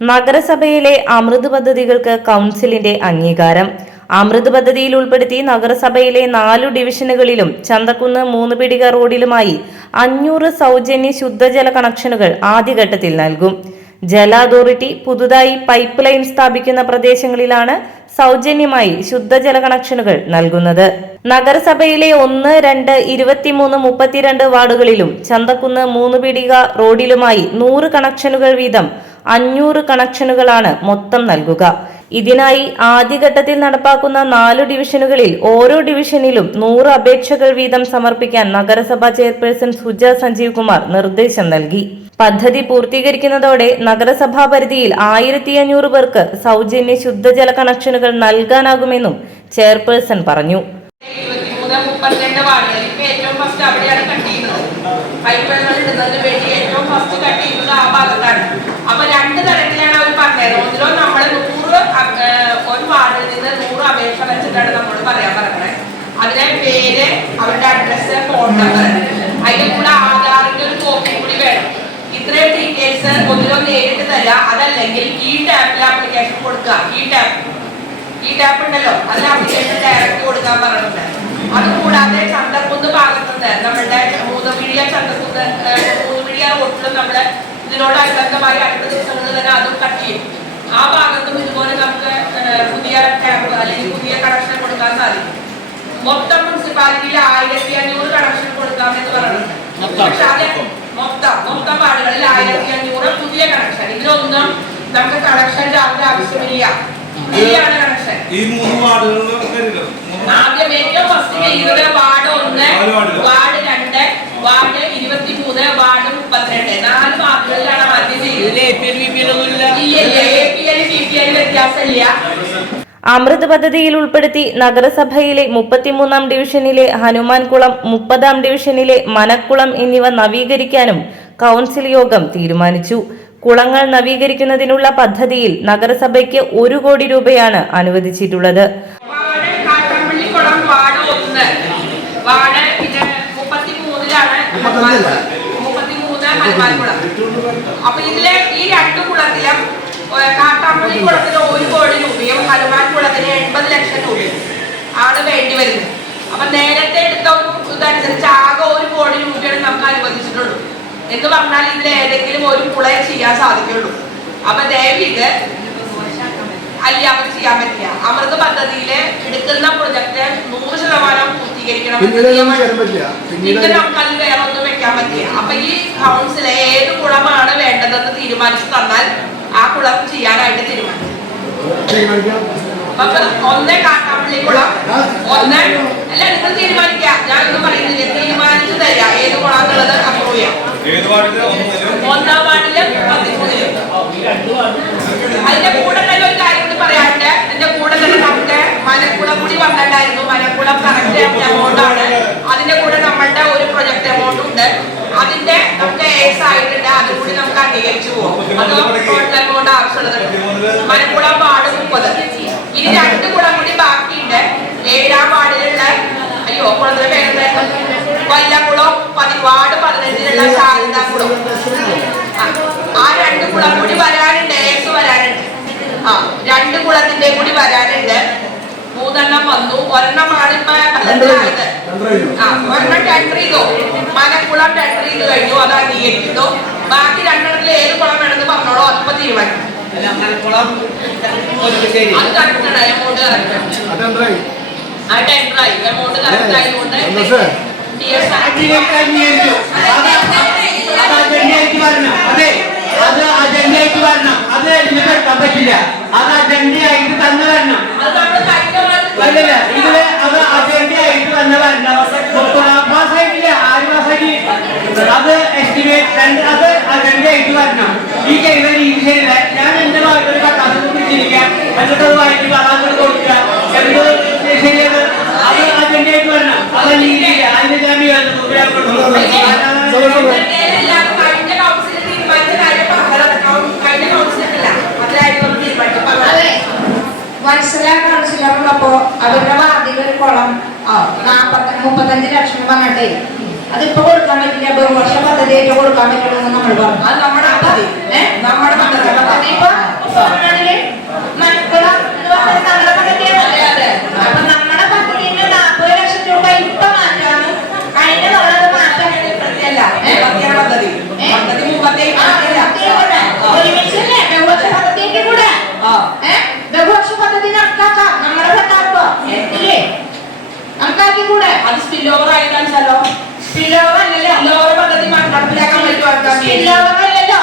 നഗരസഭയിലെ അമൃത് പദ്ധതികൾക്ക് കൗൺസിലിന്റെ അംഗീകാരം. അമൃത് പദ്ധതിയിൽ ഉൾപ്പെടുത്തി നഗരസഭയിലെ നാലു ഡിവിഷനുകളിലും ചന്തക്കുന്ന് മൂന്ന് പിടിക റോഡിലുമായി അഞ്ഞൂറ് സൗജന്യ ശുദ്ധജല കണക്ഷനുകൾ ആദ്യഘട്ടത്തിൽ നൽകും. ജല അതോറിറ്റി പുതുതായി പൈപ്പ് ലൈൻ സ്ഥാപിക്കുന്ന പ്രദേശങ്ങളിലാണ് സൗജന്യമായി ശുദ്ധജല കണക്ഷനുകൾ നൽകുന്നത്. നഗരസഭയിലെ ഒന്ന് രണ്ട് ഇരുപത്തിമൂന്ന് മുപ്പത്തിരണ്ട് വാർഡുകളിലും ചന്തക്കുന്ന് മൂന്ന് പിടിക റോഡിലുമായി നൂറ് കണക്ഷനുകൾ വീതം അഞ്ഞൂറ് കണക്ഷനുകളാണ് മൊത്തം നൽകുക. ഇതിനായി ആദ്യഘട്ടത്തിൽ നടപ്പാക്കുന്ന നാലു ഡിവിഷനുകളിൽ ഓരോ ഡിവിഷനിലും നൂറ് അപേക്ഷകൾ വീതം സമർപ്പിക്കാൻ നഗരസഭാ ചെയർപേഴ്സൺ സുജ സഞ്ജീവ് കുമാർ നിർദ്ദേശം നൽകി. പദ്ധതി പൂർത്തീകരിക്കുന്നതോടെ നഗരസഭാ പരിധിയിൽ ആയിരത്തി അഞ്ഞൂറ് പേർക്ക് സൗജന്യ ശുദ്ധജല കണക്ഷനുകൾ നൽകാനാകുമെന്നും ചെയർപേഴ്സൺ പറഞ്ഞു. ഇരുപത്തിമൂന്ന് മുപ്പത്തിരണ്ട് വാർഡുകൾ ഇപ്പൊ ഏറ്റവും ഫസ്റ്റ് അവിടെയാണ് കട്ട് ചെയ്യുന്നത് പൈപ്പ് വെള്ളം ഇടുന്നതിന് വേണ്ടി ഏറ്റവും ഫസ്റ്റ് കട്ട് ചെയ്യുന്നത് ആ ഭാഗത്താണ് അപ്പൊ രണ്ട് തരത്തിലാണ് അവർ പറഞ്ഞത് ഒന്നിലോ നമ്മൾ നൂറ് അ- ഏഹ് ഒരു വാർഡിൽ നിന്ന് നൂറ് അപേക്ഷ വെച്ചിട്ടാണ് നമ്മൾ പറയാൻ പറഞ്ഞത്. അതിനെ പേര് അവരുടെ അഡ്രസ് ഫോൺ നമ്പർ അതിന്റെ കൂടെ ആധാറിന്റെ ഒരു കോപ്പി കൂടി വേണം. ഇത്രയും ഡീറ്റെയിൽസ് ഒന്നിലോ നേരിട്ട് തരാം. അതല്ലെങ്കിൽ ഈ ടാപ്പിൽ ആപ്ലിക്കേഷൻ കൊടുക്കുക. ഈ ടാപ്പ് ഈ ടാപ്പ് ഉണ്ടല്ലോ. അതിൽ അപ്ലിക്കേഷൻ ഡയറക്റ്റ് കൊടുക്കാൻ പറഞ്ഞിട്ടുണ്ട്. അതുകൂടാതെ ചന്തക്കുന്ന് ഭാഗത്തുനിന്ന് നമ്മളുടെ മൂന്നുപിടിയ ചന്തക്കുന്ന് ഏഹ്, മൂന്നുപിടിയ റോട്ടിലും നമ്മൾ ഇതിനോടനുബന്ധമായി അടുത്ത ദിവസങ്ങളിൽ തന്നെ അതും കട്ട് ചെയ്യും. ആ ഭാഗത്തും ഇതുപോലെ നമുക്ക് പുതിയ ടാപ്പ് അല്ലെങ്കിൽ പുതിയ കണക്ഷൻ കൊടുക്കാൻ സാധിക്കും. മൊത്തം മുനിസിപ്പാലിറ്റിയിൽ ആയിരത്തി അഞ്ഞൂറ് കണക്ഷൻ കൊടുക്കാമെന്ന് പറയുന്നുണ്ട് പക്ഷെ അത് മൊത്തം മൊത്തം വാർഡുകളിൽ ആയിരത്തി അഞ്ഞൂറ് പുതിയ കണക്ഷൻ ഇതിലൊന്നും നമുക്ക് കണക്ഷൻ ചാർജ് ആവശ്യമില്ല. ഫ്രീയാണ് കണക്ഷൻ മൂന്ന് ആദ്യം ഏറ്റവും ഫസ്റ്റ് ചെയ്തത് വാർഡ് ഒന്ന് വാർഡ്. രണ്ട് വാർഡ് ഇരുപത്തിമൂന്ന് വാർഡ് മുപ്പത്തിരണ്ട്. നാല് വാർഡുകളിലാണ് ആദ്യം ചെയ്തത് ഇല്ല. അമൃത് പദ്ധതിയിൽ ഉൾപ്പെടുത്തി നഗരസഭയിലെ മുപ്പത്തിമൂന്നാം ഡിവിഷനിലെ ഹനുമാൻകുളം മുപ്പതാം ഡിവിഷനിലെ മനക്കുളം എന്നിവ നവീകരിക്കാനും കൗൺസിൽ യോഗം തീരുമാനിച്ചു. കുളങ്ങൾ നവീകരിക്കുന്നതിനുള്ള പദ്ധതിയിൽ നഗരസഭയ്ക്ക് ഒരു കോടി രൂപയാണ് അനുവദിച്ചിട്ടുള്ളത്. അപ്പൊ ഇതിലെ ഈ രണ്ട് കുളത്തിലും കാട്ടാമ്പള്ളി കുളത്തിന് ഒരു കോടി രൂപയും ഹനുമാൻ കുളത്തിന് എൺപത് ലക്ഷം രൂപയും ആണ് വേണ്ടി വരുന്നത്. അപ്പൊ നേരത്തെ എടുത്ത ഇതനുസരിച്ച് ആകെ ഒരു കോടി രൂപയാണ് നമുക്ക് അനുവദിച്ചിട്ടുള്ളൂ. എന്ന് പറഞ്ഞാൽ ഇതിൽ ഏതെങ്കിലും ഒരു കുളയെ ചെയ്യാൻ സാധിക്കുള്ളൂ. അപ്പൊ ദയവീത് അല്ല അവർ ചെയ്യാൻ പറ്റില്ല. അമൃത് പദ്ധതിയിൽ എടുക്കുന്ന പ്രൊജക്ട് നൂറ് ശതമാനം പൂർത്തീകരിക്കണം പിന്നീട് നമുക്ക് അതിൽ വേറെ ഒന്നും വെക്കാൻ പറ്റില്ല. അപ്പൊ ഈ കൗൺസിലെ ഏത് കുളമാണ് വേണ്ടതെന്ന് തീരുമാനിച്ചു തന്നാൽ ആ കുളം ചെയ്യാനായിട്ട് തീരുമാനിച്ചു. അപ്പൊ ഒന്ന് കാട്ടാമ്പള്ളി കുളം ഒന്ന്. അല്ല നിങ്ങൾ തീരുമാനിക്കാം ഞാൻ ഒന്നും പറയുന്നില്ല. തീരുമാനിച്ചു തരാം. ഏത് കുളം എന്നുള്ളത് അപ്രൂവ് ചെയ്യാം ഒന്ന് വാർഡിലും പതിമൂന്നിലും അതിന്റെ കൂടെ തന്നെ ഒരു കാര്യം കൂടി പറയാനുണ്ട്. എന്റെ കൂടെ തന്നെ നമ്മുടെ മലക്കുളം കൂടി വന്നിട്ടായിരുന്നു മലക്കുളം കറക്റ്റ് എമൗണ്ട് ആണ്. അതിന്റെ കൂടെ നമ്മളുടെ ഒരു പ്രൊജക്ട് എമൗണ്ട് ഉണ്ട്. അതിന്റെ നമുക്ക് എസ് ആയിട്ടുണ്ട് അതും കൂടി നമുക്ക് അംഗീകരിച്ചു പോകും. അത് ടോട്ടൽ എമൗണ്ട് ആവശ്യമുള്ളത്. മലക്കുളം വാർഡ് മുപ്പത്. ഇനി രണ്ട് കുളം കൂടി ബാക്കിയുണ്ട്. ഏഴാം വാർഡിലുള്ള അയ്യോ കുളത്തിന്റെ പേരെന്തായിരുന്നു? കൊല്ലക്കുളം പതി വാർഡ് പതിനഞ്ചിലുള്ള ശാരദാകുളം ആ, ആ രണ്ട് കുളം കൂടി വരാനുണ്ട്. എസ് വരാനുണ്ട്. ആ രണ്ട് കുളത്തിന്റെ കൂടി വരാനുണ്ട്. മൂന്നെണ്ണം വന്നു. ഒരെണ്ണമാണ് ഇപ്പൊ പതിനഞ്ചായത് ആ ഒരെണ്ണം ടെൻഡർ ചെയ്തു. മലക്കുളം ടെൻഡർ ചെയ്ത് കഴിഞ്ഞു. അത് അംഗീകരിക്കുന്നു ബാക്കി രണ്ടെണ്ണത്തിൽ ഏത് കുളം വേണമെന്ന് പറഞ്ഞോളൂ. അതിപ്പോ തീരുമാനിക്കും അത് കറക്റ്റാണ് എമൗണ്ട് കറക്റ്റ് അതെന്തായി? ആ ടെൻഡറായി എമൗണ്ട് കറക്റ്റ് ആയതുകൊണ്ട് സന്തോഷേ? TS ആണ്. അത് അജണ്ടയായിട്ട് വരണം. അതെ. അത് അജണ്ടയായിട്ട് വരണം. അത് നിങ്ങൾക്ക് എടുക്കാൻ പറ്റില്ല. അത് അജണ്ടയായിട്ട് തന്നെ വരണം അത് നമ്മൾ കഴിഞ്ഞ മാസത്തിൽ അല്ലല്ല ഇതിൽ അത് വരണം മുപ്പതാം മാസമായിട്ടില്ല ആറ് മാസമായിട്ട് അത് എസ്റ്റിമേറ്റ് രണ്ട് അത് അജണ്ടയായിട്ട് വരണം. ഈ രീതി ശരിയല്ല ഞാൻ എന്റെ ഭാഗത്ത് ഒരു കട്ടാസ് പിടിച്ചിരിക്കാം എന്നിട്ട് അത് വായിച്ച് വളാങ്ങൾ കൊടുക്കുക. എന്ത് ശരിയത് അത് അജണ്ടയായിട്ട് വരണം. അത് രീതിയില്ല അതിന് ഞാൻ ഇല്ലാതെ കഴിഞ്ഞ കൗൺസിലിൽ തീരുമാനിച്ച കാര്യം പറഞ്ഞത് കൗ- കഴിഞ്ഞ കൗൺസിലല്ല അതിലായിരുന്നു നമ്മൾ തീരുമാനിച്ചത് അതെ വത്സല കൗൺസിലറുള്ളപ്പോ അവരുടെ വാർഡിൽ ഒരു കുളം നാപ്പത്തി മുപ്പത്തഞ്ച് പറഞ്ഞിട്ടേ അതിപ്പോ കൊടുക്കാൻ പറ്റില്ല ബഹുവർഷ പദ്ധതിയായിട്ട് കൊടുക്കാൻ പറ്റുള്ളൂ എന്ന് നമ്മൾ പറഞ്ഞു അത് നമ്മുടെ പദ്ധതി. നമ്മുടെ ആക്കി കൂടെ? അത് സ്പിൽ ഓവർ ആയി കാണിച്ചാലോ സ്പിൽ ഓവർ അല്ലല്ലോ. സ്പിൽ ഓവർ പദ്ധതി നടപ്പിലാക്കാൻ പറ്റുമോ സ്പിൽ ഓവർ അല്ലല്ലോ.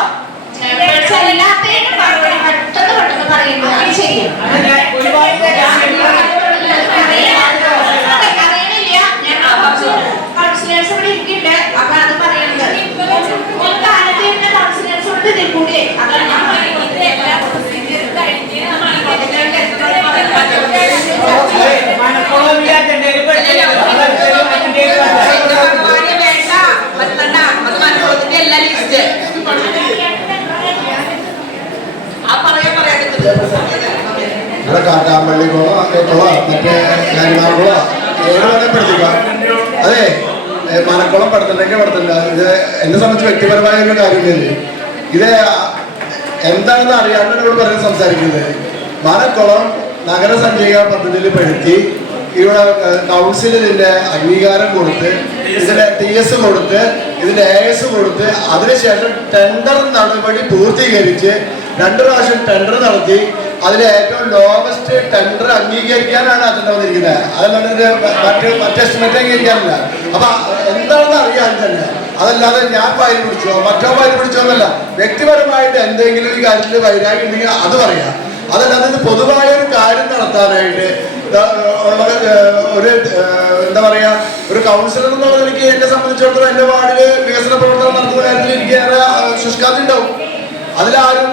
പെട്ടെന്ന് പെട്ടെന്ന് പറയുന്നത്. അത് ശരിയാണ് ഇവിടെ കാട്ടാമ്പള്ളിക്കോളോ അങ്ങേക്കുളോ മറ്റേ കരുനാകുളോ എവിടെ വേണേൽ പഠിപ്പിക്കാം. അതെ മനക്കുളം പഠിത്തണ്ടെങ്കിൽ പഠിത്തണ്ട ഇത് എന്നെ സംബന്ധിച്ച് വ്യക്തിപരമായ ഒരു കാര്യമില്ല ഇത്? എന്താണെന്ന് അറിയാണ്ട് ഇവിടെ പറഞ്ഞ് സംസാരിക്കുന്നത്. മനക്കുളം നഗരസഞ്ചയ പദ്ധതിയിൽ പെടുത്തി ഇവിടെ ഇതിന്റെ അംഗീകാരം കൊടുത്ത് ഇതിന്റെ ടി എസ് കൊടുത്ത് ഇതിന്റെ എ എസ് കൊടുത്ത് അതിനുശേഷം ടെൻഡർ നടപടി പൂർത്തീകരിച്ച് രണ്ടു പ്രാവശ്യം ടെൻഡർ നടത്തി അതിലെ ഏറ്റവും ലോവസ്റ്റ് ടെൻഡർ അംഗീകരിക്കാനാണ് അതിന്റെ വന്നിരിക്കുന്നത്. അതല്ലാണ്ട് മറ്റ് മറ്റ് എസ്റ്റിമേറ്റ് അംഗീകരിക്കാനില്ല അപ്പൊ എന്താണെന്ന് അറിയാൻ തന്നെ. അതല്ലാതെ ഞാൻ ഫയൽ പിടിച്ചോ മറ്റോ ഫയൽ പിടിച്ചോ എന്നല്ല. വ്യക്തിപരമായിട്ട് എന്തെങ്കിലും ഈ കാര്യത്തിൽ വൈരാഗ്യം ഉണ്ടെങ്കിൽ അത് പറയാം. അതല്ലാതെ ഇത് പൊതുവായ ഒരു കാര്യം നടത്താനായിട്ട് ഒരു എന്താ പറയാ ഒരു കൗൺസിലർ എന്ന് എന്നുള്ള എനിക്ക് എന്നെ സംബന്ധിച്ചിടത്തോളം എന്റെ വാർഡിൽ വികസന പ്രവർത്തനം നടത്തുന്ന കാര്യത്തിൽ എനിക്ക് ഏറെ ശുഷ്കാന്തി ഉണ്ടാവും. അതിലാരും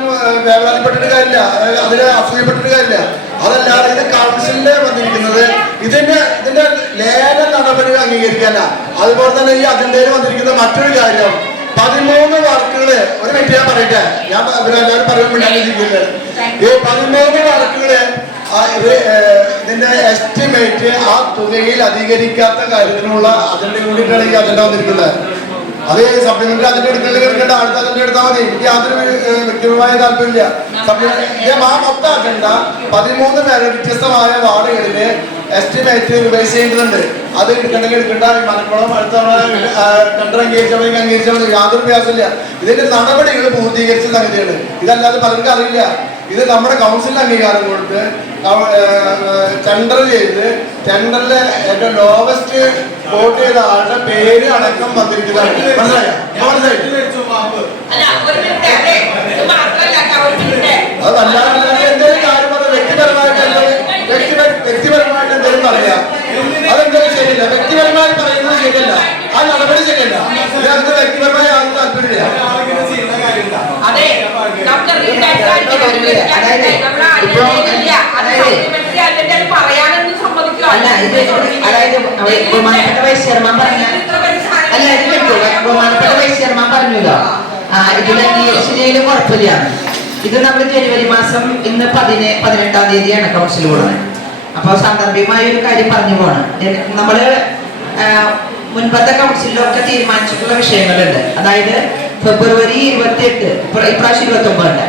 വേവലാതിപ്പെട്ടിട്ട് കാര്യമില്ല. അതിൽ അസൂയപ്പെട്ടിട്ട് കാര്യമില്ല. അതല്ലാതെ ഇത് കൗൺസിലിന്റെ വന്നിരിക്കുന്നത് ഇതിന്റെ ഇതിന്റെ ലേല നടപടികൾ അംഗീകരിക്കാനല്ല അതുപോലെ തന്നെ ഈ അജണ്ടയിൽ വന്നിരിക്കുന്ന മറ്റൊരു കാര്യം. പതിമൂന്ന് വർക്കുകൾ ഒരു മിനിറ്റ് ഞാൻ പറയട്ടെ? ഞാൻ എല്ലാവരും പറയുമ്പോഴാണ് ഈ പതിമൂന്ന് വർക്കുകൾ ഇതിന്റെ എസ്റ്റിമേറ്റ് ആ തുകയിൽ അധികരിക്കാത്ത കാര്യത്തിനുള്ള അജണ്ട കൂടിയിട്ടാണ് ഈ അജണ്ട വന്നിരിക്കുന്നത്. അത് സപ്ലിമെന്ററി അതിന്റെ എടുക്കൽ എടുക്കേണ്ട അടുത്ത അതിന്റെ എടുത്താൽ മതി. എനിക്ക് യാതൊരു വ്യക്തിപരമായ താല്പര്യമില്ല സപ്ലിമെന്ററി ആ മൊത്തം അജണ്ട പതിമൂന്ന് പേരെ വ്യത്യസ്തമായ വാർഡുകളിൽ എസ്റ്റിമേറ്റ് റിവൈസ് ചെയ്യേണ്ടതുണ്ട്. അത് എടുക്കണമെങ്കിൽ എടുക്കേണ്ട. മലപ്പുറം അടുത്ത ടെൻഡർ അംഗീകരിച്ചാൽ മതി അംഗീകരിച്ചാൽ മതി യാതൊരു പ്രയാസമില്ല ഇതിന്റെ നടപടികൾ പൂർത്തീകരിച്ച സംഗതിയാണ്. ഇതല്ലാതെ പലർക്കും അറിയില്ല. ഇത് നമ്മുടെ കൗൺസിലിന് അംഗീകാരം കൊടുത്ത് ടെൻഡർ ചെയ്ത് ടെൻഡറിലെ ഏറ്റവും ലോവസ്റ്റ് വോട്ട് ചെയ്ത ആളുടെ പേര് അടക്കം വന്നിരിക്കുന്നതാണ് മനസ്സിലായോ മിനിറ്റ് അല്ലേ ഇത് മാത്രല്ല കേട്ടോ, ഒരു മിനിറ്റ് അത് വല്ലാതെ എന്തെങ്കിലും കാര്യം പറഞ്ഞ വ്യക്തിപരമായിട്ട് എന്തെങ്കിലും വ്യക്തി വ്യക്തിപരമായിട്ട് എന്തെങ്കിലും പറയാം അതെന്തെങ്കിലും ശരിയല്ല വ്യക്തിപരമായി പറയുന്നത് ശരിയല്ല ആ നടപടി ശരിയല്ല ഇതിനകത്ത് വ്യക്തിപരമായ ആൾക്ക് താല്പര്യമില്ല അതെ നമുക്ക് റീടാക്സ് ആയിട്ട് ഒരു അതായത് നമ്മുടെ ഇപ്പൊ അജണ്ടയിലില്ല അത് അതായത് സപ്ലിമെന്ററി അജണ്ടയിൽ പറയാനൊന്നും സമ്മതിക്കുമോ അല്ല ഇത് അതായത് ബഹുമാനപ്പെട്ട വൈസ് ചെയർമാൻ പറഞ്ഞ അല്ല ഇത് കേട്ടോ ബഹുമാനപ്പെട്ട വൈസ് ചെയർമാൻ പറഞ്ഞല്ലോ. ആ ഇതിൽ അംഗീകരിച്ചതിലും കുഴപ്പമില്ല. ഇത് നമ്മൾ ജനുവരി മാസം ഇന്ന് പതിനെ പതിനെട്ടാം തീയതിയാണ് കൗൺസിൽ കൂടുന്നത് അപ്പോൾ സാന്ദർഭികമായ ഒരു കാര്യം പറഞ്ഞു പോകണം നമ്മൾ മുൻപത്തെ കൗൺസിലൊക്കെ തീരുമാനിച്ചിട്ടുള്ള വിഷയങ്ങളുണ്ട്. അതായത് ഫെബ്രുവരി ഇരുപത്തിയെട്ട് ഇപ്രാവശ്യം ഇരുപത്തി ഒമ്പതുണ്ട്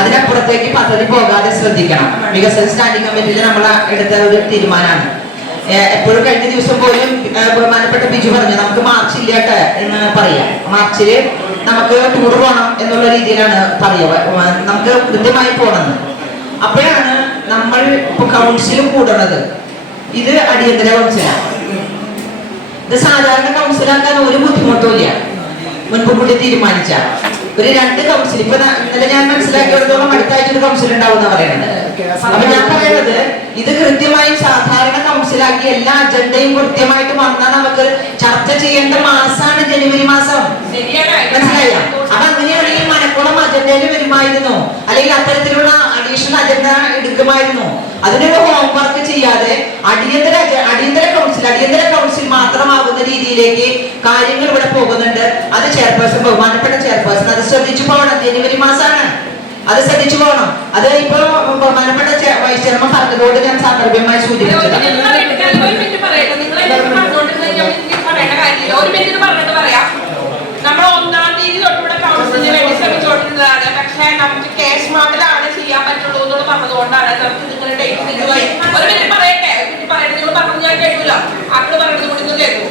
അതിനപ്പുറത്തേക്ക് പദ്ധതി പോകാതെ ശ്രദ്ധിക്കണം. വികസന സ്റ്റാൻഡിംഗ് കമ്മിറ്റിയിൽ നമ്മൾ എടുത്ത ഒരു തീരുമാനമാണ് എപ്പോഴും കഴിഞ്ഞ ദിവസം പോലും ബഹുമാനപ്പെട്ട ബിജു പറഞ്ഞു നമുക്ക് മാർച്ച് ഇല്ലാട്ടെ എന്ന് പറയാം. മാർച്ചിൽ നമുക്ക് ടൂർ പോകണം എന്നുള്ള രീതിയിലാണ് പറയുക നമുക്ക് കൃത്യമായി പോകണമെന്ന് അപ്പോഴാണ് നമ്മൾ ഇപ്പൊ കൗൺസിൽ കൂടണത്. ഇത് അടിയന്തര കൗൺസിലാണ് ഇത് സാധാരണ കൗൺസിലാക്കാൻ ഒരു ബുദ്ധിമുട്ടും ഇല്ല. മുൻപ് കൂടി തീരുമാനിച്ച. ഒരു രണ്ട് കൗൺസിൽ ഇപ്പൊ ഇന്നലെ ഞാൻ മനസ്സിലാക്കിയിടത്തോളം അടുത്ത ആഴ്ച ഒരു കൗൺസിൽ ഉണ്ടാവും പറയുന്നത്. അപ്പൊ ഞാൻ പറയുന്നത് ഇത് കൃത്യമായും സാധാരണ കൗൺസിലാക്കി എല്ലാ അജണ്ടയും കൃത്യമായിട്ട് വന്നാൽ നമുക്ക് ചർച്ച ചെയ്യേണ്ട മാസമാണ് ജനുവരി മാസം. മനസ്സിലായ? അപ്പൊ അങ്ങനെയാണെങ്കിൽ മലപ്പുറം അജണ്ടയിൽ വരുമായിരുന്നു അല്ലെങ്കിൽ അത്തരത്തിലുള്ള അഡീഷണൽ അജണ്ട എടുക്കുമായിരുന്നു അതിനൊരു ഹോംവർക്ക് ചെയ്യാതെ അടിയന്തര അടിയന്തര കൗൺസിൽ അടിയന്തര കൗൺസിൽ മാത്രമാകുന്ന രീതിയിലേക്ക് കാര്യങ്ങൾ ഇവിടെ പോകുന്നുണ്ട് അത് ചെയർപേഴ്സൺ ബഹുമാനപ്പെട്ട ചെയർപേഴ്സൺ അത് ശ്രദ്ധിച്ചു പോകണം ജനുവരി മാസമാണ് അത് ശ്രദ്ധിച്ചു പോകണം അത് ഇപ്പൊ ബഹുമാനപ്പെട്ട വൈസ് ചെയർമാൻ പറഞ്ഞതോട് ഞാൻ സാന്ദർഭ്യമായി സൂചിപ്പിച്ചത് നിങ്ങൾ എടുക്കാൻ ഒരു മിനിറ്റ് പറയട്ടെ നിങ്ങൾ എന്നോട് പറഞ്ഞുകൊണ്ടിരുന്നത് ഞാൻ എനിക്ക് പറയേണ്ട കാര്യമില്ല ഒരു മിനിറ്റ് പറഞ്ഞിട്ട് പറയാം നമ്മൾ ഒന്നാം തീയതി തൊട്ട് ഇവിടെ കൗൺസിലിന് വേണ്ടി ശ്രമിച്ചുകൊണ്ടിരുന്നതാണ് പക്ഷേ നമുക്ക് ക്യാഷ് മാർട്ടിലാണ് ചെയ്യാൻ പറ്റുള്ളൂ പറഞ്ഞതുകൊണ്ടാണ് നമുക്ക് നിങ്ങളുടെ നിങ്ങളുമായി ഒരു മിനിറ്റ് പറയട്ടെ? ഒരു മിനിറ്റ് പറയട്ടെ? നിങ്ങൾ പറഞ്ഞത് ഞാൻ കേൾക്കില്ല ആക്കൾ പറയുന്നത് കൂടി ഒന്ന് കേൾക്കും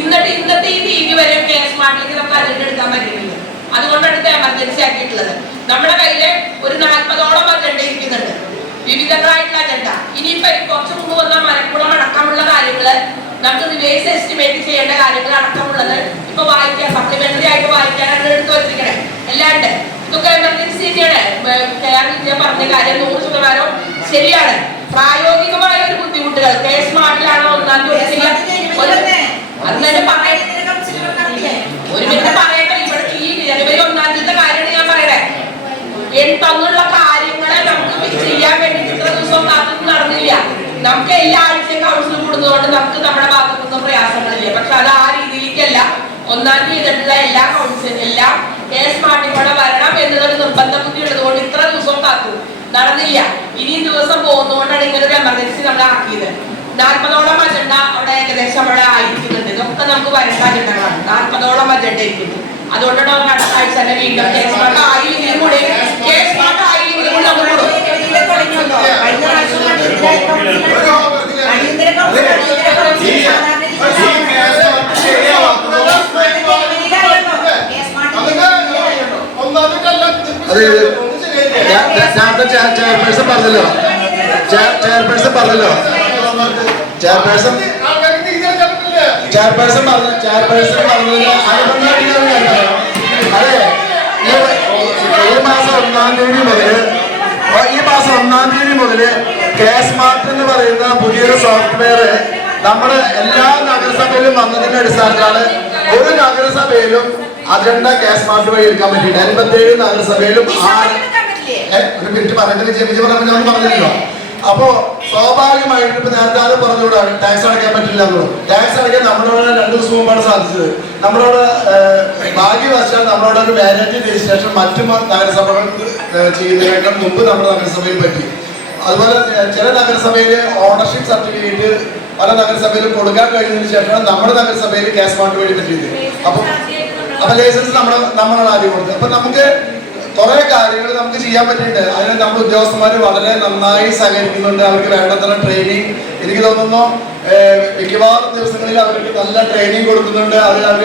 ഇന്നത്തെ ഇന്നത്തെ ഈ തീയതി വരെ ക്യാഷ് മാർട്ടിലേക്ക് നമുക്ക് അജണ്ട എടുക്കാൻ പറ്റിയിട്ടില്ല. അതുകൊണ്ടാണ് ഇത് എമർജൻസി ആക്കിയിട്ടുള്ളത്. നമ്മുടെ കയ്യിൽ ഒരു നാൽപ്പതോളം അജണ്ട ഇരിക്കുന്നുണ്ട്. വിവിധങ്ങളായിട്ടുള്ള അജണ്ട ഇനിയിപ്പോ കുറച്ച് മുമ്പ് വന്ന മലപ്പുറം അടക്കമുള്ള കാര്യങ്ങൾ നമുക്ക് റിവേഴ്സ് എസ്റ്റിമേറ്റ് ചെയ്യേണ്ട കാര്യങ്ങൾ അടക്കമുള്ളത്. ഇപ്പൊ വായിക്കാൻ സപ്ലിമെന്ററി ആയിട്ട് വായിക്കാനാണ് എടുത്തു വെച്ചിരിക്കണേ. എല്ലാണ്ട് ഇതൊക്കെ എമർജൻസി തന്നെയാണ് കെയർ ഇന്ത്യ പറഞ്ഞ കാര്യം നൂറ് ശതമാനം ശരിയാണ്. പ്രായോഗികമായ ഒരു ബുദ്ധിമുട്ടുകൾ. കേസ് മാറ്റിലാണോ ഒന്നാം തീയതി ചെയ്യാൻ? ഒരു അന്നേരം പറയ. ഒരു മിനിറ്റ് പറയട്ടെ ഇവിടെ ഈ ജനുവരി ഒന്നാം തീയതി കാര്യമാണ് ഞാൻ പറയണേ. എന്തെന്നുള്ള കാര്യങ്ങളെ നമുക്ക് ചെയ്യാൻ വേണ്ടി ഇത്ര ദിവസം കാത്തു നടന്നില്ല. നമുക്ക് എല്ലാ ആഴ്ചയും കൗൺസിൽ കൂടുന്നതുകൊണ്ട് നമുക്ക് നമ്മുടെ ഭാഗത്തുനിന്ന് പ്രയാസങ്ങളില്ല. പക്ഷെ അത് ആ രീതിയിലേക്കല്ല. ഒന്നാം തീയതി എല്ലാ കൗൺസിലും എല്ലാം കേസ് മാറ്റിക്കൊണ്ട് വരണം എന്നതൊരു നിർബന്ധ ബുദ്ധി ഉള്ളതുകൊണ്ട് ഇത്ര ദിവസം കാത്തു. നടന്നില്ല. ഇനി ദിവസം പോകുന്നതുകൊണ്ടാണ് ഇങ്ങനെ ഒരു എമർജൻസി നമ്മൾ ആക്കിയത്. നാൽപ്പതോളം അജണ്ട അവിടെ ഏകദേശം അവിടെ ആയിരിക്കുന്നുണ്ട്. ഇതൊക്കെ നമുക്ക് വരേണ്ട അജണ്ടകളാണ് നാൽപ്പതോളം അജണ്ട ഇരിക്കുന്നു അതുകൊണ്ടാണ് അവർ അടുത്ത ആഴ്ച തന്നെ വീണ്ടും. കേസ് സ്മാർട്ട് ആയില്ലെങ്കിലും കൂടി കേസ് സ്മാർട്ട് ആയില്ലെങ്കിലും കൂടി നമ്മൾ കൊടുക്കും അത് ഞാൻ- ഞാൻ- നേരത്തെ ചെയർ- ചെയർപേഴ്സൺ പറഞ്ഞല്ലോ. ചെയർ- ചെയർപേഴ്സൺ പറഞ്ഞല്ലോ. ചെയർപേഴ്സൺ ചെയർപേഴ്സൺ പറഞ്ഞു ചെയർപേഴ്സൺ പറഞ്ഞതിന്. അതെ. ഈ- മാസം ഒന്നാം തീയതി മുതൽ ഈ മാസം ഒന്നാം തീയതി മുതൽ കേസ്മാർട്ട് എന്ന് പറയുന്ന പുതിയൊരു സോഫ്റ്റ്വെയർ നമ്മുടെ എല്ലാ നഗരസഭയിലും വന്നതിന്റെ അടിസ്ഥാനത്തിലാണ് ഒരു നഗരസഭയിലും അജണ്ട കേസ് മാർട്ട് വഴി എടുക്കാൻ പറ്റിയില്ല. എൺപത്തേഴ് നഗരസഭയിലും ആറ് ഒരു മിനിറ്റ് പറഞ്ഞിട്ട് വിജയ വിജയ പറഞ്ഞു ഞാൻ പറഞ്ഞില്ലല്ലോ. അപ്പോ സ്വാഭാവികമായിട്ട് ഇപ്പൊ നേരത്തെ അത് പറഞ്ഞുകൂടാണ് ടാക്സ് അടയ്ക്കാൻ പറ്റില്ല എന്നുള്ളത് ടാക്സ് അടയ്ക്കാൻ നമ്മളോട് രണ്ടു ദിവസം മുമ്പാണ് സാധിച്ചത്. നമ്മളോട് ഭാഗ്യവശാൽ നമ്മളോട് ഒരു വാലറ്റി രജിസ്ട്രേഷൻ മറ്റു നഗരസഭകൾ ചെയ്യുന്നതിനേക്കാൾ മുമ്പ് നമ്മുടെ നഗരസഭയിൽ പറ്റി. അതുപോലെ ചില നഗരസഭയിൽ ഓണർഷിപ്പ് സർട്ടിഫിക്കറ്റ് പല നഗരസഭയിലും കൊടുക്കാൻ കഴിഞ്ഞതിന് ശേഷമാണ് നമ്മുടെ നഗരസഭയിൽ ക്യാഷ് മാർട്ട് വഴി പറ്റിയത്. അപ്പൊ അപ്പൊ ലൈസൻസ് നമ്മുടെ നമ്മളാണ് ആദ്യം കൊടുത്തത്. അപ്പൊ നമുക്ക് കുറെ കാര്യങ്ങൾ നമുക്ക് ചെയ്യാൻ പറ്റിയിട്ട് അതിന് നമ്മുടെ ഉദ്യോഗസ്ഥന്മാർ വളരെ നന്നായി സഹകരിക്കുന്നുണ്ട്. അവർക്ക് വേണ്ടത്ര ട്രെയിനിങ് എനിക്ക് തോന്നുന്നു മിക്കവാറും ദിവസങ്ങളിൽ അവർക്ക് നല്ല ട്രെയിനിങ് കൊടുക്കുന്നുണ്ട്. അതിൽ അവർ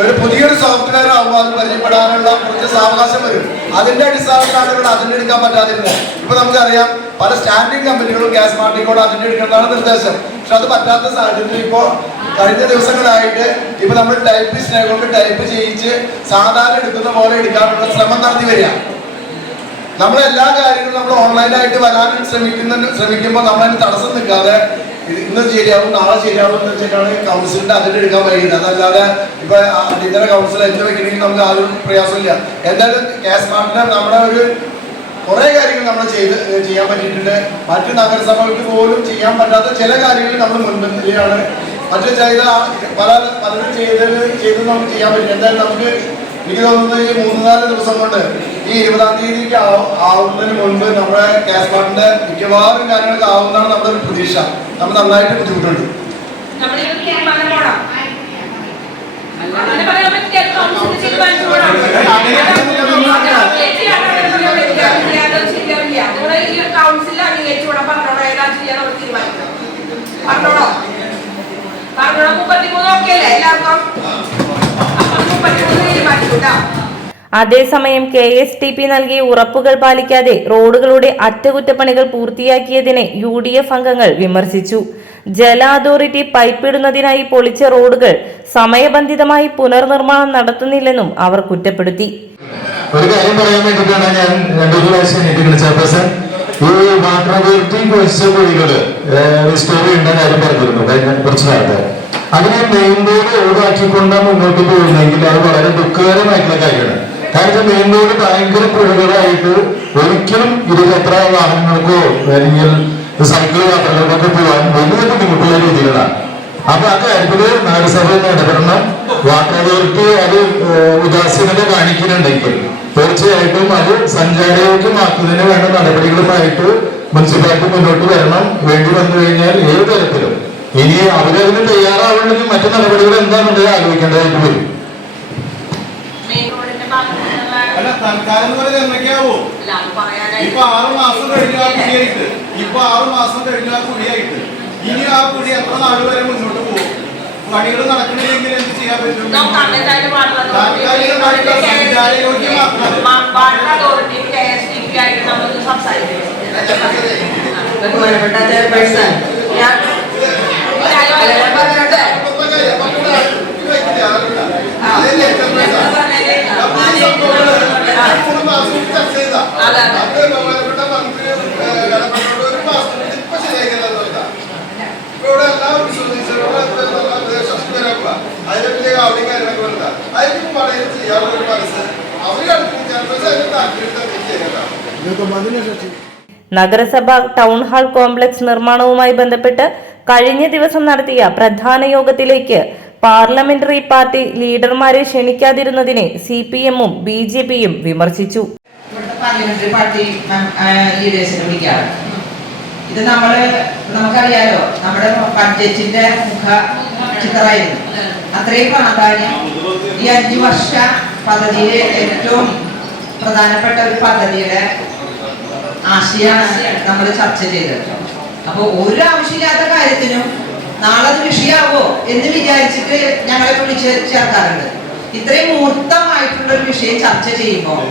ഒരു പുതിയൊരു സോഫ്റ്റ്വെയർ ആകുമ്പോൾ അത് പരിചയപ്പെടാനുള്ള കുറച്ച് സാവകാശം വരും. അതിന്റെ അടിസ്ഥാനത്തിലാണ് ഇവിടെ അതിന്റെ എടുക്കാൻ പറ്റാതിരുന്നത്. ഇപ്പൊ നമുക്കറിയാം പല സ്റ്റാൻഡിംഗ് കമ്പനികളും ഗ്യാസ് മാർട്ടിക്കോട് അതിന്റെ എടുക്കേണ്ടതാണ് നിർദ്ദേശം. പക്ഷെ അത് പറ്റാത്ത സാഹചര്യത്തിൽ ഇപ്പോ കഴിഞ്ഞ ദിവസങ്ങളായിട്ട് ഇപ്പൊ നമ്മൾ ടൈപ്പിസ്റ്റിനെ കൊണ്ട് ടൈപ്പ് ചെയ്യിച്ച് സാധാരണ എടുക്കുന്ന പോലെ എടുക്കാനുള്ള ശ്രമം നടത്തി വരിക നമ്മൾ എല്ലാ കാര്യങ്ങളും നമ്മൾ ഓൺലൈനായിട്ട് വരാൻ ശ്രമിക്കുന്ന ശ്രമിക്കുമ്പോൾ നമ്മൾ അതിന് തടസ്സം നിൽക്കാതെ ഇന്ന് ശരിയാവും നാളെ ശരിയാവും എന്ന് വെച്ചിട്ടാണ് കൗൺസിലിന്റെ അതിന്റെ എടുക്കാൻ കഴിയുന്നത് അതല്ലാതെ ഇപ്പൊ അടിയന്തര കൗൺസിൽ എന്ത് വെക്കണമെങ്കിൽ നമുക്ക് ആരും പ്രയാസമില്ല. എന്തായാലും കാസ് മാർട്ടിന്റെ നമ്മുടെ ഒരു കുറെ കാര്യങ്ങൾ നമ്മൾ ചെയ്ത് ചെയ്യാൻ പറ്റിയിട്ടുണ്ട്. മറ്റു നഗരസഭകൾക്ക് പോലും ചെയ്യാൻ പറ്റാത്ത ചില കാര്യങ്ങൾ നമ്മൾ മുൻപന്തിരിയാണ് മറ്റു ചെയ്ത പല പലരും ചെയ്തത് ചെയ്ത് നമുക്ക് ചെയ്യാൻ പറ്റും എന്തായാലും നമുക്ക് എനിക്ക് തോന്നുന്നത് ഈ മൂന്ന് നാല് ദിവസം കൊണ്ട് ഈ ഇരുപതാം തീയതിക്ക് ആവ- ആവുന്നതിന് മുൻപ് നമ്മുടെ ക്യാഷ് ഫണ്ടിന്റെ മിക്കവാറും കാര്യങ്ങളൊക്കെ ആവുന്നതാണ് നമ്മുടെ ഒരു പ്രതീക്ഷ. നമ്മൾ നന്നായിട്ട് ബുദ്ധിമുട്ടുണ്ട്. അതേസമയം കെ എസ് ടി പി നൽകിയ ഉറപ്പുകൾ പാലിക്കാതെ റോഡുകളുടെ അറ്റകുറ്റപ്പണികൾ പൂർത്തിയാക്കിയതിനെ യു ഡി എഫ് അംഗങ്ങൾ വിമർശിച്ചു. ജല അതോറിറ്റി പൈപ്പിടുന്നതിനായി പൊളിച്ച റോഡുകൾ സമയബന്ധിതമായി പുനർനിർമ്മാണം നടത്തുന്നില്ലെന്നും അവർ കുറ്റപ്പെടുത്തി. ഒരു കാര്യം പറയാൻ വേണ്ടിയിട്ടാണ് ഞാൻ രണ്ടു പ്രാവശ്യം എണീറ്റിരിക്കുന്നത് ചെയർപേഴ്സൺ ഈ വാട്ടർ അതോറിറ്റി കുഴിച്ച കുഴികൾ സ്റ്റോറി ഉണ്ടെന്ന് ആരും പറഞ്ഞിരുന്നു. കുറച്ച് നേരത്തെ. അതിനെ മെയിൻ റോഡ് ഒഴിവാക്കിക്കൊണ്ട് മുന്നോട്ട് പോകുന്നെങ്കിൽ അത് വളരെ ദുഃഖകരമായിട്ടുള്ള കാര്യമാണ്. കാരണം മെയിൻ റോഡ് ഭയങ്കര പുഴകളായിട്ട് ഒരിക്കലും ഇരുചക്ര വാഹനങ്ങൾക്കോ അല്ലെങ്കിൽ സൈക്കിൾ യാത്രകൾക്കൊക്കെ പോകാൻ വലിയ ബുദ്ധിമുട്ടുള്ള രീതികളാണ്. അപ്പൊ ആ കാര്യത്തിൽ നഗരസഭയിൽ ഇടപെടണം. വാട്ടർ അതോറിറ്റി അത് ഉദാസീനത കാണിക്കുന്നുണ്ടെങ്കിൽ തീർച്ചയായിട്ടും അത് സഞ്ചാരയോഗ്യമാക്കുന്നതിന് വേണ്ട നടപടികളുമായിട്ട് മുനിസിപ്പാലിറ്റി മുന്നോട്ട് വരണം. വേണ്ടി വന്നു കഴിഞ്ഞാൽ ഏത് തരത്തിലും. ഇനി അവരതിന് തയ്യാറാവണമെങ്കിൽ മറ്റു നടപടികൾ എന്താണെന്നുള്ളത് ആലോചിക്കേണ്ടതായിട്ട് വരും മെയിൻ റോഡിന്റെ ഭാഗത്തുള്ള അല്ല തൽക്കാലം എന്നൊക്കെയാവോ അത് പറയാനായിട്ട് ഇപ്പൊ ആറു മാസം കഴിഞ്ഞു ആ കുടിയായിട്ട്. ഇപ്പൊ ആറു മാസം കഴിഞ്ഞു ആ കുടിയായിട്ട്. ഇനി ആ കുടി എത്ര നാട് വരെ മുന്നോട്ട് പോകും? പണികൾ നടക്കുന്നില്ലെങ്കിൽ എന്ത് ചെയ്യാൻ പറ്റും? താൽക്കാലികമായിട്ടുള്ള അങ്ങനത്തെ ഞാൻ താൽക്കാലികമായിട്ട് സഞ്ചാരയോഗ്യമാക്കണം. Water authority K S T P ആയിട്ട് നമുക്ക് സംസാരിക്കാം ബഹുമാനപ്പെട്ട ചെയർപേഴ്സൺ ഞാൻ ഞാൻ പറഞ്ഞോട്ടെ അതെ, അതെ. നഗരസഭ ടൗൺ ഹാൾ കോംപ്ലക്സ് നിർമ്മാണവുമായി ബന്ധപ്പെട്ട് കഴിഞ്ഞ ദിവസം നടത്തിയ പ്രധാന യോഗത്തിലേക്ക് പാർലമെന്ററി പാർട്ടി ലീഡർമാരെ ക്ഷണിക്കാതിരുന്നതിനെ സി പി എമ്മും ബി ജെ പിയും വിമർശിച്ചു പാർലമെന്ററി പാർട്ടി ഇത് നമ്മൾ നമുക്കറിയാലോ നമ്മുടെ ബഡ്ജറ്റിന്റെ മുഖ ചിത്രമായിരുന്നു. അത്രയും പ്രാധാന്യം ഈ അഞ്ചു വർഷ പദ്ധതിയിലെ ഏറ്റവും പ്രധാനപ്പെട്ട ഒരു പദ്ധതിയുടെ ആശയമാണ് നമ്മൾ ചർച്ച ചെയ്തത് അപ്പോൾ ഒരു ആവശ്യമില്ലാത്ത കാര്യത്തിനും നാളെ അത് വിഷയാവോ എന്ന് വിചാരിച്ചിട്ട് ഞങ്ങളെ വിളിച്ച് ചേർക്കാറുണ്ട്. ഇത്രയും മൂർത്തമായിട്ടുള്ള ഒരു വിഷയം ചർച്ച ചെയ്യുമ്പോൾ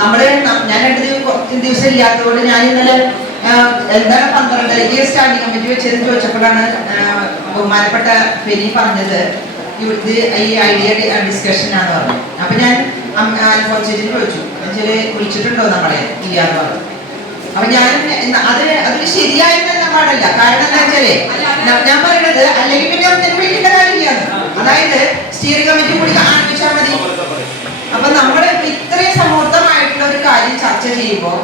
നമ്മൾ ഞാൻ രണ്ട് ദിവസം ദിവസം ഇല്ലാത്തതുകൊണ്ട് ഞാൻ ഇന്നലെ എന്താണ് പന്ത്രണ്ടരയ്ക്ക് സ്റ്റാൻഡിംഗ് കമ്മിറ്റി വെച്ചതെന്ന് ചോദിച്ചപ്പോഴാണ് ബഹുമാനപ്പെട്ട ഫെനി പറഞ്ഞത് ഇവിടുത്തെ ഈ ഐഡിയ ഡിസ്കഷൻ ആണ് പറഞ്ഞത്. അപ്പൊ ഞാൻ അൽഫോൺസേറ്റിന് ചോദിച്ചു. എന്നുവെച്ചാൽ വിളിച്ചിട്ടുണ്ടോ നമ്മളെ? ഇല്ല എന്ന് പറഞ്ഞു. അപ്പൊ ഞാൻ അത് അതിൽ പാടല്ല പാടില്ല. കാരണം എന്താ വെച്ചാലേ ഞാൻ പറയുന്നത് അല്ലെങ്കിൽ പിന്നെ അവർ വിളിക്കേണ്ട കാര്യമില്ല അതായത് സ്റ്റിയറിംഗ് കമ്മിറ്റി കൂടി കാണിച്ചാൽ മതി. അപ്പൊ നമ്മൾ ഇത്രയും സമൂർത്തമായിട്ടുള്ള ഒരു കാര്യം ചർച്ച ചെയ്യുമ്പോൾ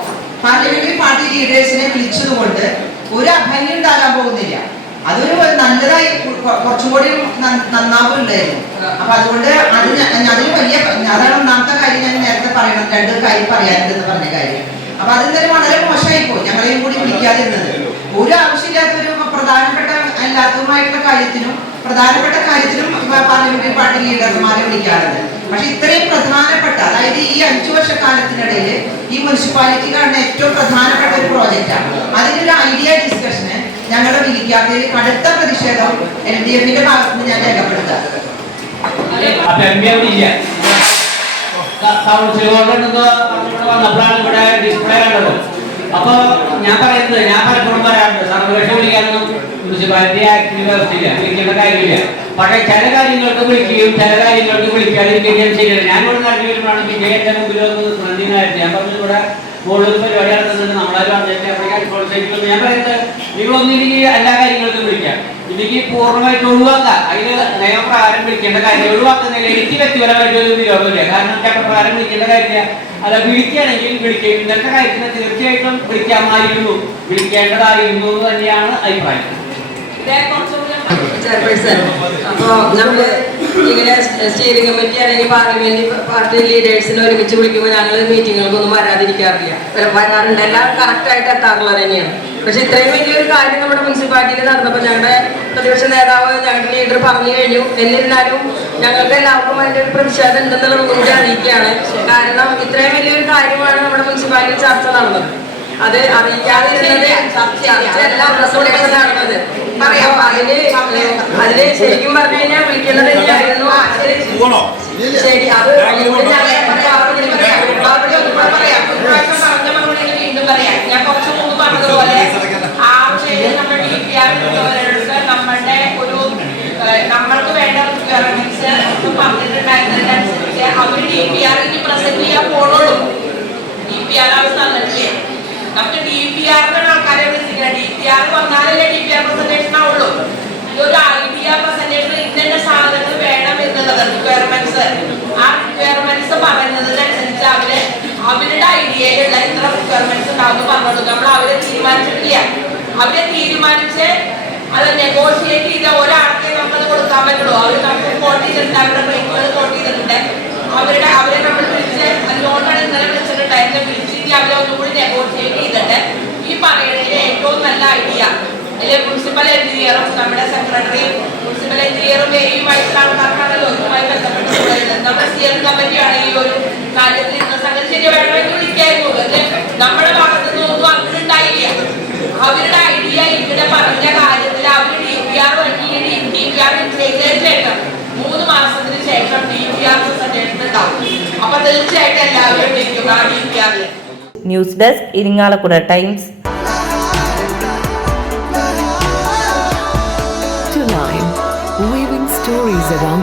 പാർലമെന്ററി പാർട്ടി ലീഡേഴ്സിനെ വിളിച്ചതുകൊണ്ട് ഒരു അഭംഗി ഉണ്ടാകാൻ പോകുന്നില്ല. അതൊരു നല്ലതായി കുറച്ചും കൂടി നന്നാവും നന്നാവുണ്ടായിരുന്നു അപ്പൊ അതുകൊണ്ട് അത് അതിന് വലിയ അതാണ് ഒന്നാമത്തെ കാര്യം ഞാൻ നേരത്തെ പറയണം. രണ്ട് കാര്യം പറയാനുണ്ടെന്ന് പറഞ്ഞ കാര്യം. അപ്പൊ അതിൽ വളരെ മോശമായി പോയി ഞങ്ങളെയും കൂടി വിളിക്കാതിരുന്നത്. ഒരു ആവശ്യമില്ലാത്തൊരു പ്രധാനപ്പെട്ട അല്ലാത്തതുമായിട്ടുള്ള കാര്യത്തിനും പ്രധാനപ്പെട്ട കാര്യത്തിനും പാർലമെന്ററി പാർട്ടി ലീഡർമാരെ വിളിക്കാറുണ്ട്. പക്ഷെ ഇത്രയും പ്രധാനപ്പെട്ട അതായത് ഈ അഞ്ചു വർഷക്കാലത്തിനിടയിൽ ഈ മുനിസിപ്പാലിറ്റി കാണുന്ന ഏറ്റവും പ്രധാനപ്പെട്ട ഒരു പ്രോജക്റ്റാണ്. അതിനൊരു ഐഡിയ ഡിസ്കഷന് ഞങ്ങളെ വിളിക്കാത്തതിൽ കടുത്ത പ്രതിഷേധം എൽ ഡി എഫിന്റെ ഭാഗത്ത് നിന്ന് ഞാൻ രേഖപ്പെടുത്താം അപ്പൊ ഞാൻ പറയുന്നത് ഞാൻ പലപ്പോഴും പറയാറുണ്ട് സർവകക്ഷി വിളിക്കാനൊന്നും മുനിസിപ്പാലിറ്റി ആക്ടിന് വ്യവസ്ഥയില്ല വിളിക്കേണ്ട കാര്യമില്ല. പക്ഷേ ചില കാര്യങ്ങൾക്ക് വിളിക്കുകയും ചില കാര്യങ്ങൾക്ക് വിളിക്കാതിരിക്കുകയും ശരിയല്ല ഞാൻ ഇവിടെ നടന്നു വരുമ്പോഴാണ് ഞാൻ പറഞ്ഞു ഇവിടെ മുകളിൽ പരിപാടി നമ്മളാരും അറിഞ്ഞിട്ട് അവിടെ കോൺസെപ്റ്റിൽ ഞാൻ പറയുന്നത് നിങ്ങളൊന്നില്ലെങ്കിൽ എല്ലാ കാര്യങ്ങൾക്കും വിളിക്കാം. ഇല്ലെങ്കിൽ പൂർണമായിട്ട് ഒഴിവാക്കാം അതിന് നിയമപ്രകാരം വിളിക്കേണ്ട കാര്യം ഒഴിവാക്കുന്നില്ല എനിക്ക് വ്യക്തിപരമായിട്ട് ഒരു വിരോധമില്ല. കാരണം ചട്ടപ്രകാരം വിളിക്കേണ്ട കാര്യമില്ല. അല്ല വിളിക്കുകയാണെങ്കിൽ വിളിക്കുകയും ഇന്നത്തെ കാര്യത്തിന് തീർച്ചയായിട്ടും വിളിക്കാമായിരുന്നു. വിളിക്കേണ്ടതായിരുന്നു എന്ന് തന്നെയാണ് അഭിപ്രായം. ചെയർപേഴ്സൺ. നമ്മൾ ഇങ്ങനെ സ്റ്റിയറിംഗ് കമ്മിറ്റി അല്ലെങ്കിൽ പാർലമെന്റ് പാർട്ടി ലീഡേഴ്സിനെ ഒരുമിച്ച് വിളിക്കുമ്പോൾ ഞങ്ങൾ മീറ്റിങ്ങുകൾക്കൊന്നും വരാതിരിക്കാറില്ല. വര- വരാറുണ്ട് എല്ലാം കറക്റ്റായിട്ട് എത്താറുള്ളത് തന്നെയാണ്. പക്ഷെ ഇത്രയും വലിയൊരു കാര്യം നമ്മുടെ മുനിസിപ്പാലിറ്റിയിൽ നടന്നപ്പോൾ ഞങ്ങളുടെ പ്രതിപക്ഷ നേതാവ് ഞങ്ങളുടെ ലീഡർ പറഞ്ഞു കഴിഞ്ഞു. എന്നിരുന്നാലും ഞങ്ങൾക്ക് എല്ലാവർക്കും അതിന്റെ ഒരു പ്രതിഷേധം ഉണ്ടെന്നുള്ള കൂടി അറിയിക്കുകയാണ്. കാരണം ഇത്രയും വലിയൊരു കാര്യമാണ് നമ്മുടെ മുനിസിപ്പാലിറ്റി ചർച്ച നടന്നത്. അത് റെസൊല്യൂഷൻ നടന്നത്. പറയാം അതിന് അതിന് ശരിക്കും പറഞ്ഞു കഴിഞ്ഞാൽ വിളിക്കേണ്ടത് തന്നെയായിരുന്നു ശരി അത് ഞാൻ കുറച്ച് മുമ്പ് പറഞ്ഞതുപോലെ ആ വിഷയത്തിൽ നമ്മുടെ ഡി പി ആർ നമ്മളുടെ ഒരു നമ്മൾക്ക് വേണ്ട റിക്വയർമെന്റ്സ് പറഞ്ഞിട്ടുണ്ടായിരുന്നതിനനുസരിച്ച് അവർ ഡി പി ആർ ഇനി പ്രസന്റ് ചെയ്യാൻ പോണുള്ളൂ ഡി പി ആർ അവസ്ഥ നമുക്ക് ഡി പി ആറിനാണ് ആൾക്കാരെ വിളിച്ചില്ല ഡി പി ആർ വന്നാലല്ലേ ഡി പി ആർ പ്രസന്റേഷൻ ആവുള്ളൂ ഈ ഒരു ഐഡിയ പ്രസന്റേഷൻ ഇന്ന സാധനങ്ങൾ വേണം എന്നുള്ളത് റിക്വയർമെന്റ്സ് ആ റിക്വയർമെന്റ്സ് പറയുന്നതിനനുസരിച്ച് അവർ അവരുടെ ഐഡിയയിലുള്ള ഇത്ര റിക്വയർമെന്റ്സ് ഉണ്ടാവും പറഞ്ഞോളൂ നമ്മൾ അവരെ തീരുമാനിച്ചിട്ടില്ല. അവരെ തീരുമാനിച്ച് അത് നെഗോഷിയേറ്റ് ചെയ്ത ഒരാൾക്കേ നമുക്കത് കൊടുക്കാൻ പറ്റുള്ളൂ. അവർ നമുക്ക് കോട്ട് ചെയ്തിട്ടുണ്ട് അവരുടെ റേറ്റുകൾ കോട്ട് ചെയ്തിട്ടുണ്ട്. അവരുടെ അവരെ നമ്മൾ വിളിച്ച് ലോണാണ് ഇന്നലെ വിളിച്ചിട്ടുണ്ടായിരുന്നു വിളിച്ചിട്ട് അവരെ ഒന്നുകൂടി നെഗോഷിയേറ്റ് ചെയ്തിട്ട് ഈ പറയുന്നതിലെ ഏറ്റവും നല്ല ഐഡിയ അതിലെ മുനിസിപ്പൽ എഞ്ചിനീയറും നമ്മുടെ സെക്രട്ടറിയും മുനിസിപ്പൽ എഞ്ചിനീയറും കമ്മിറ്റിയാണ് ഈ ഒരു കാര്യത്തിൽ വിളിക്കായിരുന്നു. പക്ഷേ നമ്മുടെ ഭാഗത്തു നിന്ന് ഒന്നും ഉണ്ടായില്ല അവരുടെ ഐഡിയ ഇവിടെ പറഞ്ഞ കാര്യത്തിൽ അവർ D P R D P R ശേഷം മൂന്ന് മാസത്തിന് ശേഷം ഡി പി ആർ അപ്പൊ തീർച്ചയായിട്ടും എല്ലാവരും D P news desk Irinjalakuda Times.